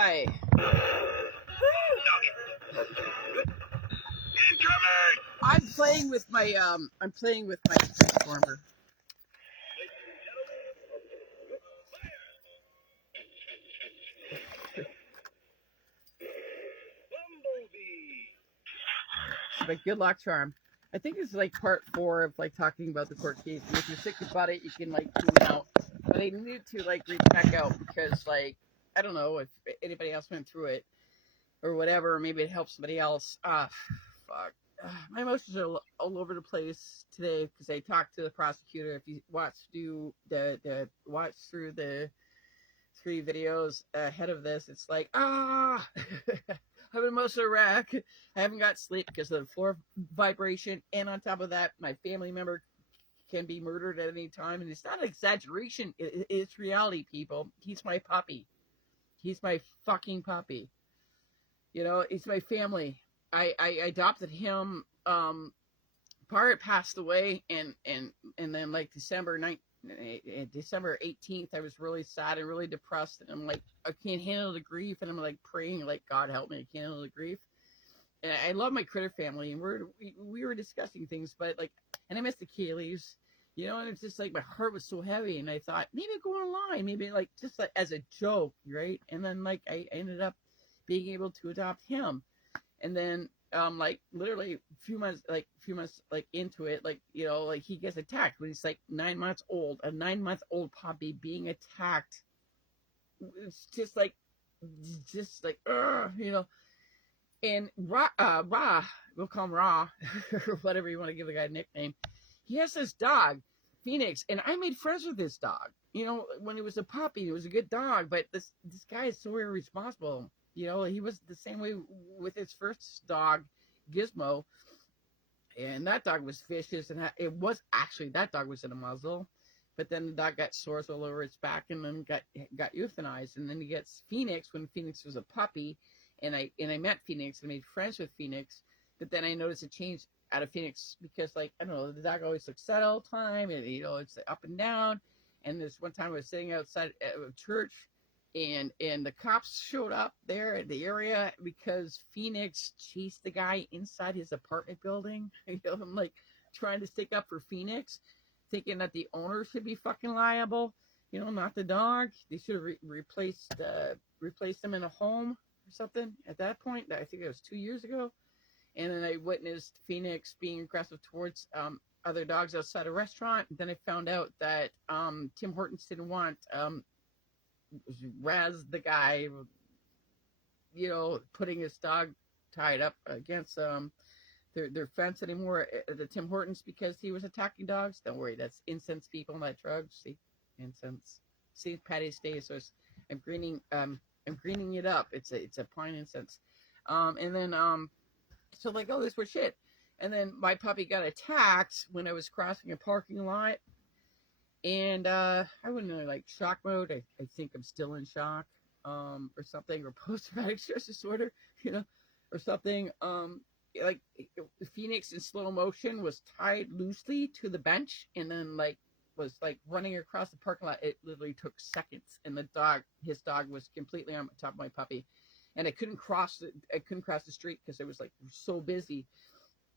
Hi. Incoming! I'm playing with my transformer. It's my good luck charm. I think it's like part 4 of like talking about the court case. And if you're sick about it, you can like tune out. But I needed to like reach back out because like I don't know if anybody else went through it or whatever. Or maybe it helps somebody else. Fuck. My emotions are all over the place today because I talked to the prosecutor. If you watch through the 3 videos ahead of this, it's like I'm an emotional wreck. I haven't got sleep because of the floor vibration, and on top of that, my family member can be murdered at any time, and it's not an exaggeration. It's reality, people. He's my puppy. He's my fucking puppy. You know, it's my family. I adopted him. Pirate passed away, and then like December 18th, I was really sad and really depressed, and I'm like, I can't handle the grief, and I'm like praying, like, God help me, I can't handle the grief. And I love my critter family, and we were discussing things, but like, and I miss the Kayleys, you know, and it's just like my heart was so heavy, and I thought maybe go online, maybe like just like as a joke, right? And then like I ended up being able to adopt him, and then like literally a few months like into it, like, you know, like he gets attacked when he's like 9 months old, a 9-month-old puppy being attacked. It's just like you know. And Ra, we'll call him Ra or whatever you want to give the guy a nickname. He has this dog, Phoenix, and I made friends with this dog, you know, when he was a puppy. It was a good dog, but this guy is so irresponsible. You know, he was the same way with his first dog, Gizmo, and that dog was vicious, and it was actually, that dog was in a muzzle, but then the dog got sores all over its back, and then got euthanized. And then he gets Phoenix when Phoenix was a puppy, and I met Phoenix and made friends with Phoenix, but then I noticed a change out of Phoenix because, like, I don't know, the dog always looks sad all the time, and, you know, it's up and down. And this one time I was sitting outside of church, and the cops showed up there at the area because Phoenix chased the guy inside his apartment building. You know, I'm like trying to stick up for Phoenix, thinking that the owner should be fucking liable. You know, not the dog. They should have replaced him in a home or something. At that point, I think it was 2 years ago. And then I witnessed Phoenix being aggressive towards other dogs outside a restaurant. And then I found out that Tim Hortons didn't want Raz, the guy, you know, putting his dog tied up against their fence anymore at the Tim Hortons because he was attacking dogs. Don't worry, that's incense, people, not drugs. See, incense. St. Patty's Day, so I'm greening it up. It's a pine incense. And then so like, oh, this was shit. And then my puppy got attacked when I was crossing a parking lot. And I went in like shock mode. I think I'm still in shock, or something, or post-traumatic stress disorder, you know, or something. Like Phoenix in slow motion was tied loosely to the bench, and then like was like running across the parking lot. It literally took seconds, and his dog was completely on top of my puppy, and I couldn't cross the street because it was like so busy.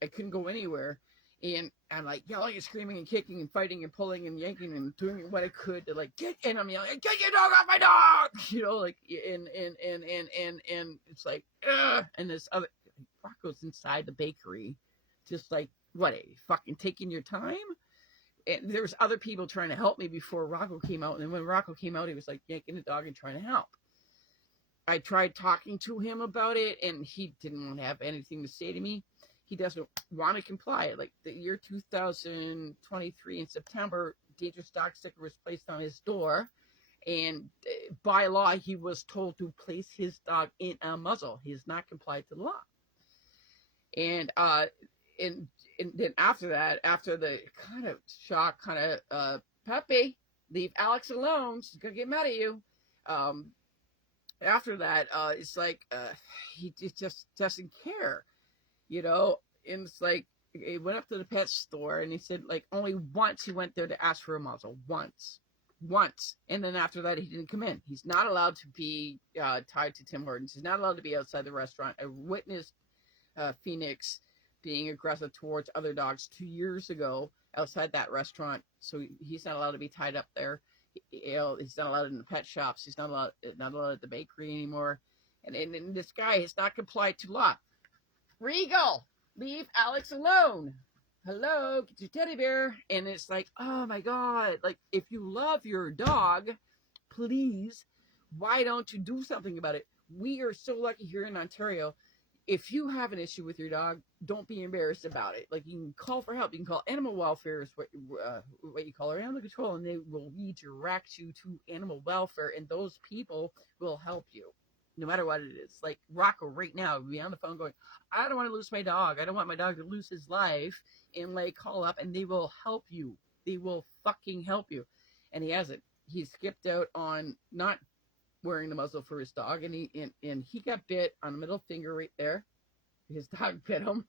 I couldn't go anywhere. And I'm like yelling and screaming and kicking and fighting and pulling and yanking and doing what I could to like get. And I'm yelling, "Get your dog off my dog!" You know, like, and it's like, ugh. And this other Rocco's inside the bakery, just like, what, are you fucking taking your time? And there was other people trying to help me before Rocco came out. And then when Rocco came out, he was like yanking the dog and trying to help. I tried talking to him about it, and he didn't have anything to say to me. He doesn't want to comply. Like the year 2023 in September, dangerous dog sticker was placed on his door, and by law, he was told to place his dog in a muzzle. He has not complied to the law. And then after that, after the kind of shock, puppy, leave Alex alone. She's gonna get mad at you. After that, it's like he just doesn't care, you know. And it's like he went up to the pet store, and he said like only once he went there to ask for a muzzle, once. once, and then after that he didn't come in. He's not allowed to be tied to Tim Hortons. He's not allowed to be outside the restaurant. I witnessed Phoenix being aggressive towards other dogs 2 years ago outside that restaurant, so he's not allowed to be tied up there. He's not allowed in the pet shops. He's not allowed at the bakery anymore. And this guy has not complied to law. Regal, leave Alex alone. Hello, get your teddy bear. And it's like, oh my God, like, if you love your dog, please, why don't you do something about it? We are so lucky here in Ontario. If you have an issue with your dog, don't be embarrassed about it. Like, you can call for help. You can call animal welfare, is what you call, or animal control, and they will redirect you to animal welfare, and those people will help you, no matter what it is. Like Rocco right now will be on the phone going, I don't want to lose my dog. I don't want my dog to lose his life. And like, call up and they will help you. They will fucking help you. And he hasn't. He skipped out on not wearing the muzzle for his dog, and he got bit on the middle finger right there. His dog bit him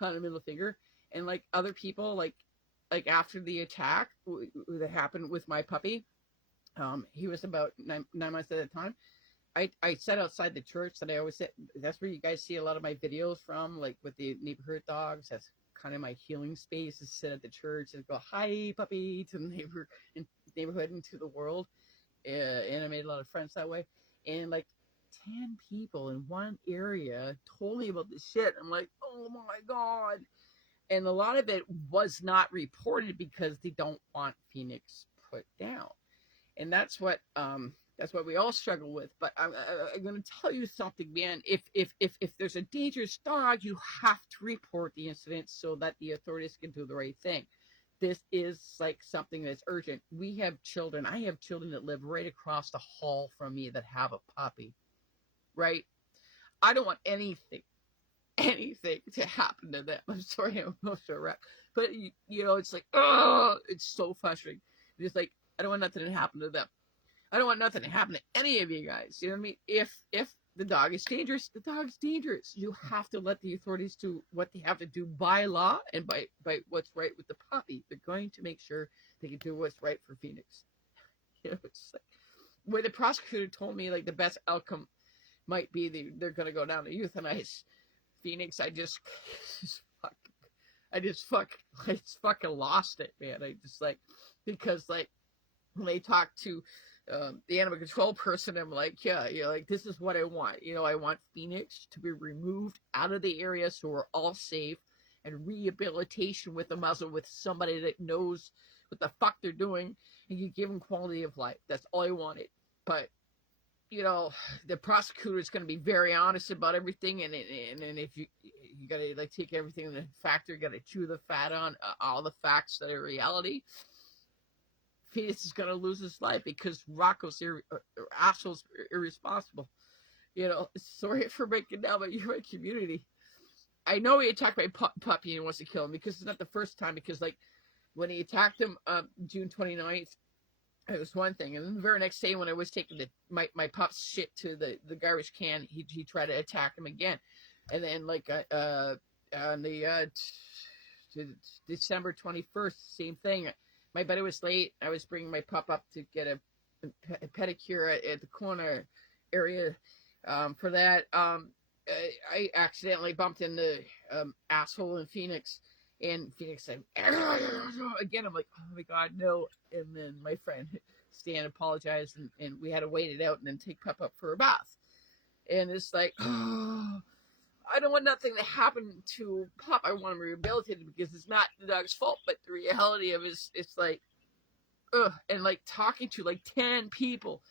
on the middle finger. And like other people, like after the attack that happened with my puppy, he was about 9 months at a time. I sat outside the church that I always sit. That's where you guys see a lot of my videos from, like with the neighborhood dogs. That's kind of my healing space, is sit at the church and go, hi, puppy, to the neighborhood and to the world. And I made a lot of friends that way. And like 10 people in one area told me about this shit. I'm like, oh my God. And a lot of it was not reported because they don't want Phoenix put down. And that's what we all struggle with. But I'm going to tell you something, man. If there's a dangerous dog, you have to report the incident so that the authorities can do the right thing. This is like something that's urgent. We have children. I have children that live right across the hall from me that have a puppy, right? I don't want anything to happen to them. I'm sorry, I'm emotional wreck. But, it's like, oh, it's so frustrating. It's like, I don't want nothing to happen to them. I don't want nothing to happen to any of you guys. You know what I mean? If the dog is dangerous, the dog's dangerous. You have to let the authorities do what they have to do by law and by what's right with the puppy. They're going to make sure they can do what's right for Phoenix. It's like, where the prosecutor told me like the best outcome might be they're going to go down to euthanize Phoenix. I just fucking lost it, man. I just like, because like when they talk to the animal control person, I'm like, yeah, like, this is what I want. I want Phoenix to be removed out of the area so we're all safe, and rehabilitation with a muzzle with somebody that knows what the fuck they're doing, and you give them quality of life. That's all I wanted. But the prosecutor is going to be very honest about everything, and if you gotta like take everything in the factor, you gotta chew the fat on all the facts that are reality. Phoenix is going to lose his life because Rocco's asshole's irresponsible. Sorry for breaking down, but you're my community. I know he attacked my puppy and wants to kill him, because it's not the first time. Because like when he attacked him June 29th, it was one thing, and then the very next day when I was taking my pup's shit to the garbage can, he tried to attack him again. And then like on the December 21st, same thing. My buddy was late. I was bringing my pup up to get a pedicure at the corner area. For that, I accidentally bumped into asshole in Phoenix. And Phoenix said, again, I'm like, oh my God, no. And then my friend Stan apologized, and we had to wait it out and then take pup up for a bath. And it's like, oh, I don't want nothing to happen to Pup. I want him rehabilitated, because it's not the dog's fault, but the reality of it is, it's like, ugh. And like talking to like 10 people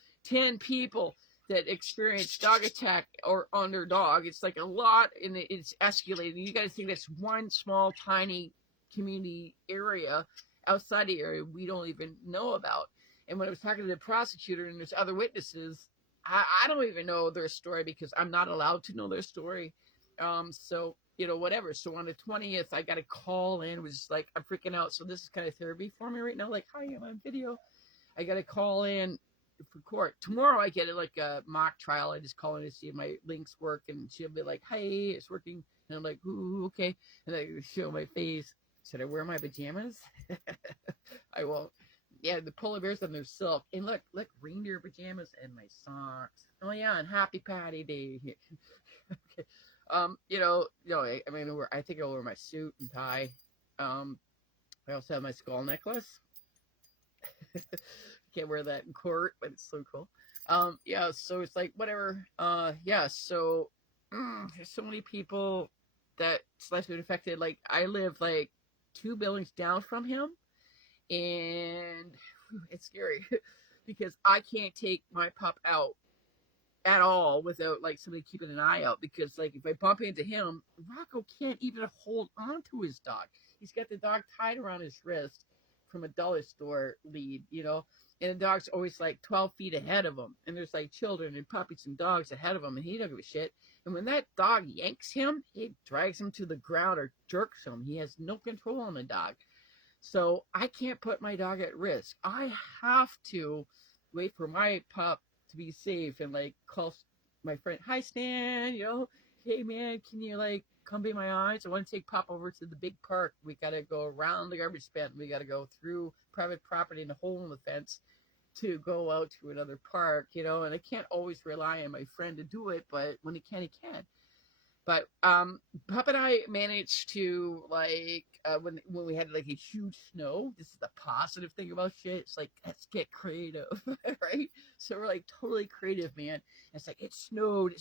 that experience dog attack or on their dog, it's like a lot, and it's escalating. You got to think that's one small, tiny community area outside the area we don't even know about. And when I was talking to the prosecutor and there's other witnesses, I don't even know their story, because I'm not allowed to know their story. So, whatever. So on the 20th, I got a call in. It was like, I'm freaking out. So this is kind of therapy for me right now. Like, hi, I'm on video. I got a call in for court. Tomorrow I get like a mock trial. I just call in to see if my links work, and she'll be like, hey, it's working. And I'm like, ooh, okay. And I show my face. Should I wear my pajamas? I won't. Yeah, the polar bears and their silk. And look, reindeer pajamas and my socks. Oh yeah, and happy Patty Day. Okay. I mean, I think I'll wear my suit and tie. Um, I also have my skull necklace. Can't wear that in court, but it's so cool. Yeah, so it's like whatever. Yeah, so there's so many people that slash been affected. Like I live like 2 buildings down from him, and it's scary because I can't take my pup out at all without like somebody keeping an eye out because like if I bump into him, Rocco can't even hold on to his dog. He's got the dog tied around his wrist from a dollar store lead. And the dog's always like 12 feet ahead of him. And there's like children and puppies and dogs ahead of him, and he don't give a shit. And when that dog yanks him, he drags him to the ground or jerks him. He has no control on the dog. So I can't put my dog at risk. I have to wait for my pup to be safe and like call my friend, hi Stan, hey man, can you like come be my eyes? I want to take Pop over to the big park. We got to go around the garbage bin. We got to go through private property and a hole in the fence to go out to another park. And I can't always rely on my friend to do it, but when he can, he can. But Pup and I managed to when we had like a huge snow. This is the positive thing about shit. It's like let's get creative, right? So we're like totally creative, man. And it's like it snowed,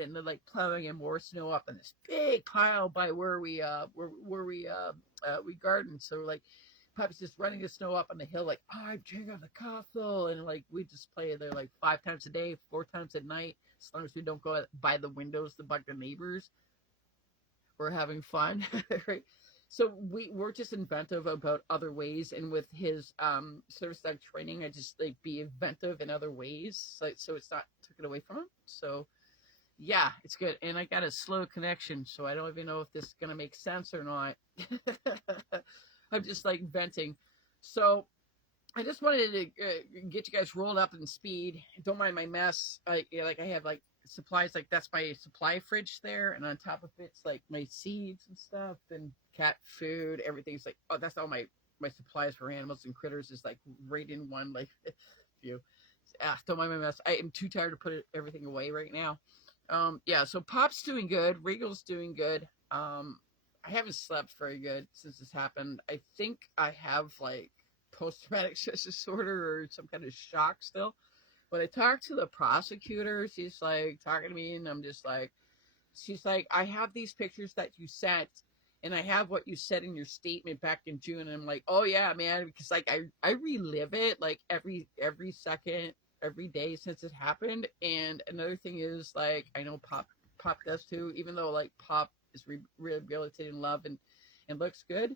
and they're like plowing in more snow up in this big pile by where we garden. So like Pup's just running the snow up on the hill, like I'm King of the Castle, and like we just play there like 5 times a day, 4 times at night. As long as we don't go by the windows to bug the neighbors, we're having fun, right? So we're just inventive about other ways, and with his service dog training, I just like be inventive in other ways, so it's not taken away from him. So yeah, it's good. And I got a slow connection, so I don't even know if this is gonna make sense or not. I'm just like venting. So I just wanted to get you guys rolled up in speed. Don't mind my mess. I have like supplies, like that's my supply fridge there, and on top of it's like my seeds and stuff and cat food. Everything's like, oh, that's all my supplies for animals and critters is like right in one like view. Don't mind my mess. I am too tired to put everything away right now. Yeah, so Pop's doing good. Regal's doing good. I haven't slept very good since this happened. I think I have like post-traumatic stress disorder or some kind of shock still. When I talked to the prosecutor, she's like talking to me, and I'm just like, she's like, I have these pictures that you sent, and I have what you said in your statement back in June. And I'm like, oh yeah, man, because like I relive it like every second, every day since it happened. And another thing is like I know Pop does too, even though like Pop is rehabilitating love and looks good.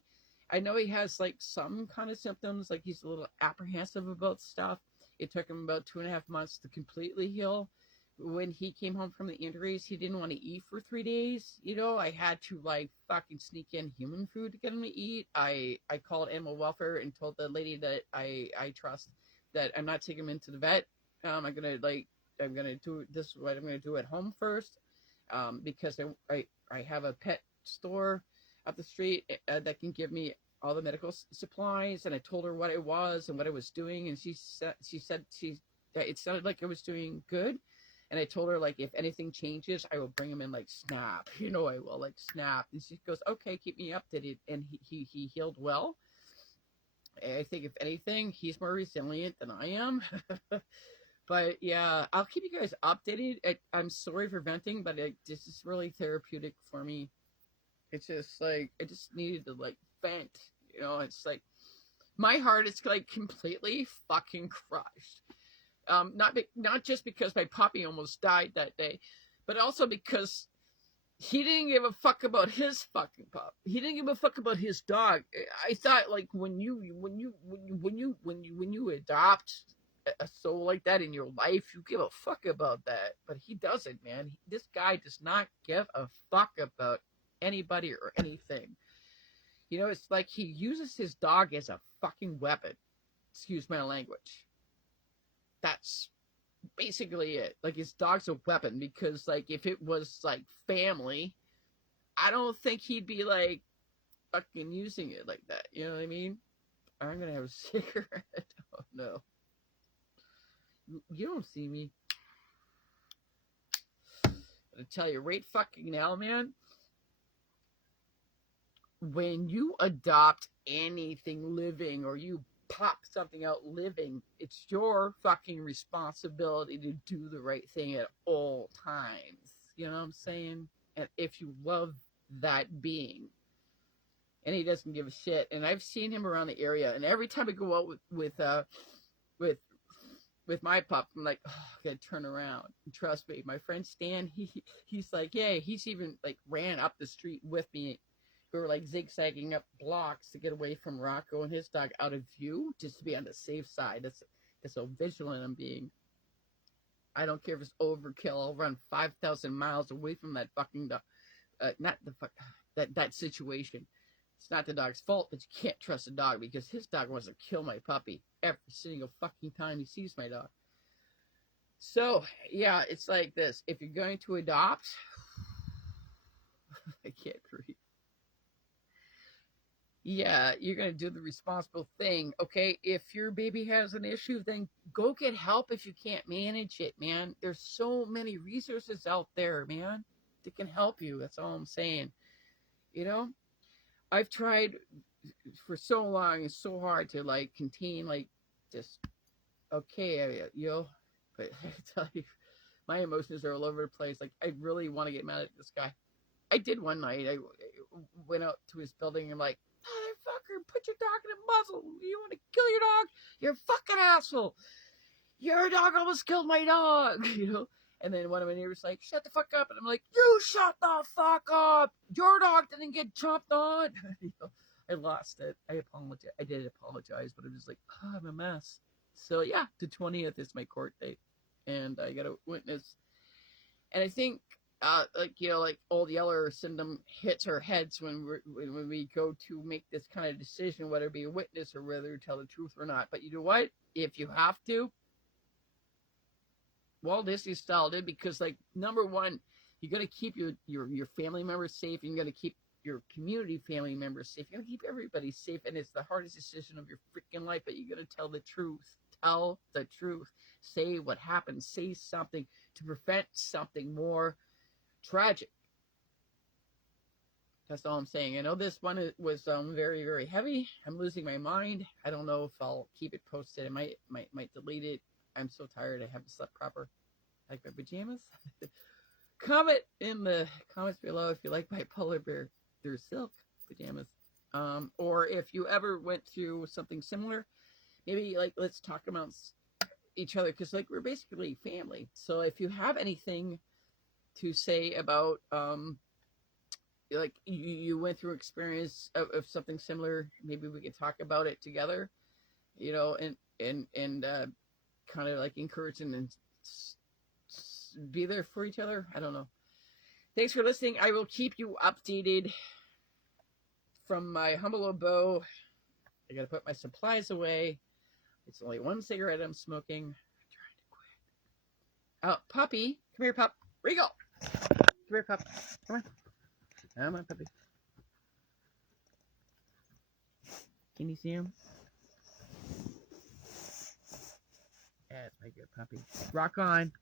I know he has like some kind of symptoms, like he's a little apprehensive about stuff. It took him about 2.5 months to completely heal. When he came home from the injuries, he didn't want to eat for 3 days. I had to like fucking sneak in human food to get him to eat. I called animal welfare and told the lady that I trust that I'm not taking him into the vet. I'm gonna do this is what I'm gonna do at home first, because I have a pet store up the street that can give me all the medical supplies. And I told her what it was and what I was doing, and she said it sounded like I was doing good. And I told her like if anything changes, I will bring him in like Snap. I will like Snap. And she goes, okay, keep me updated. And he healed well. I think if anything, he's more resilient than I am. But yeah, I'll keep you guys updated. I'm sorry for venting, but this is really therapeutic for me. It's just like I just needed to like vent. It's like my heart is like completely fucking crushed. Not just because my puppy almost died that day, but also because he didn't give a fuck about his fucking pup. He didn't give a fuck about his dog. I thought like when you adopt a soul like that in your life, you give a fuck about that. But he doesn't, man. This guy does not give a fuck about anybody or anything. It's like he uses his dog as a fucking weapon. Excuse my language. That's basically it. Like his dog's a weapon, because like if it was like family, I don't think he'd be like fucking using it like that. You know what I mean? I'm gonna have a cigarette. no. You don't see me. I tell you right fucking now, man. When you adopt anything living or you pop something out living, it's your fucking responsibility to do the right thing at all times. You know what I'm saying? And if you love that being, and he doesn't give a shit. And I've seen him around the area, and every time I go out with my pup, I'm like, oh, I gotta turn around. And trust me, my friend Stan, he's like, yeah, he's even like ran up the street with me. We were like zigzagging up blocks to get away from Rocco and his dog out of view, just to be on the safe side. That's how vigilant I'm being. I don't care if it's overkill. I'll run 5,000 miles away from that fucking dog. Not the fuck that situation. It's not the dog's fault that you can't trust a dog, because his dog wants to kill my puppy every single fucking time he sees my dog. So, yeah, it's like this. If you're going to adopt, I can't breathe. Yeah, you're going to do the responsible thing, okay? If your baby has an issue, then go get help if you can't manage it, man. There's so many resources out there, man, that can help you. That's all I'm saying. You know? I've tried for so long and so hard to, like, contain, like, just, okay, but I tell you, my emotions are all over the place. Like, I really want to get mad at this guy. I did one night. I went out to his building and I'm like, motherfucker, put your dog in a muzzle. You want to kill your dog? You're a fucking asshole. Your dog almost killed my dog, you know? And then one of my neighbors like, shut the fuck up. And I'm like, you shut the fuck up. Your dog didn't get chopped on. You know, I lost it. I apologize. I did apologize, but it was like, oh, I'm a mess. So yeah, the 20th is my court date. And I got a witness. And I think, like, you know, like old Yeller syndrome hits our heads when we go to make this kind of decision, whether it be a witness or whether to tell the truth or not. But you know what? If you have to, Walt Disney style did, because, like, number one, you got to keep your family members safe, and you got to keep your community family members safe. You got to keep everybody safe, and it's the hardest decision of your freaking life. But you got to tell the truth. Tell the truth. Say what happened. Say something to prevent something more tragic. That's all I'm saying. I know this one was very, very heavy. I'm losing my mind. I don't know if I'll keep it posted. I might delete it. I'm so tired. I haven't slept proper. Like my pajamas. Comment in the comments below if you like my polar bear. They're silk pajamas. Or if you ever went through something similar, maybe, like, let's talk about each other, because, like, we're basically family. So if you have anything to say about like you went through experience of something similar, maybe we could talk about it together, you know, and kind of like encourage and be there for each other. I don't know. Thanks for listening. I will keep you updated from my humble abode. I gotta put my supplies away. It's only one cigarette I'm smoking. I'm trying to quit. Oh, puppy, come here, pup. Regal, come here, pup. Come on. Come on, puppy. Can you see him? That's my good puppy. Rock on.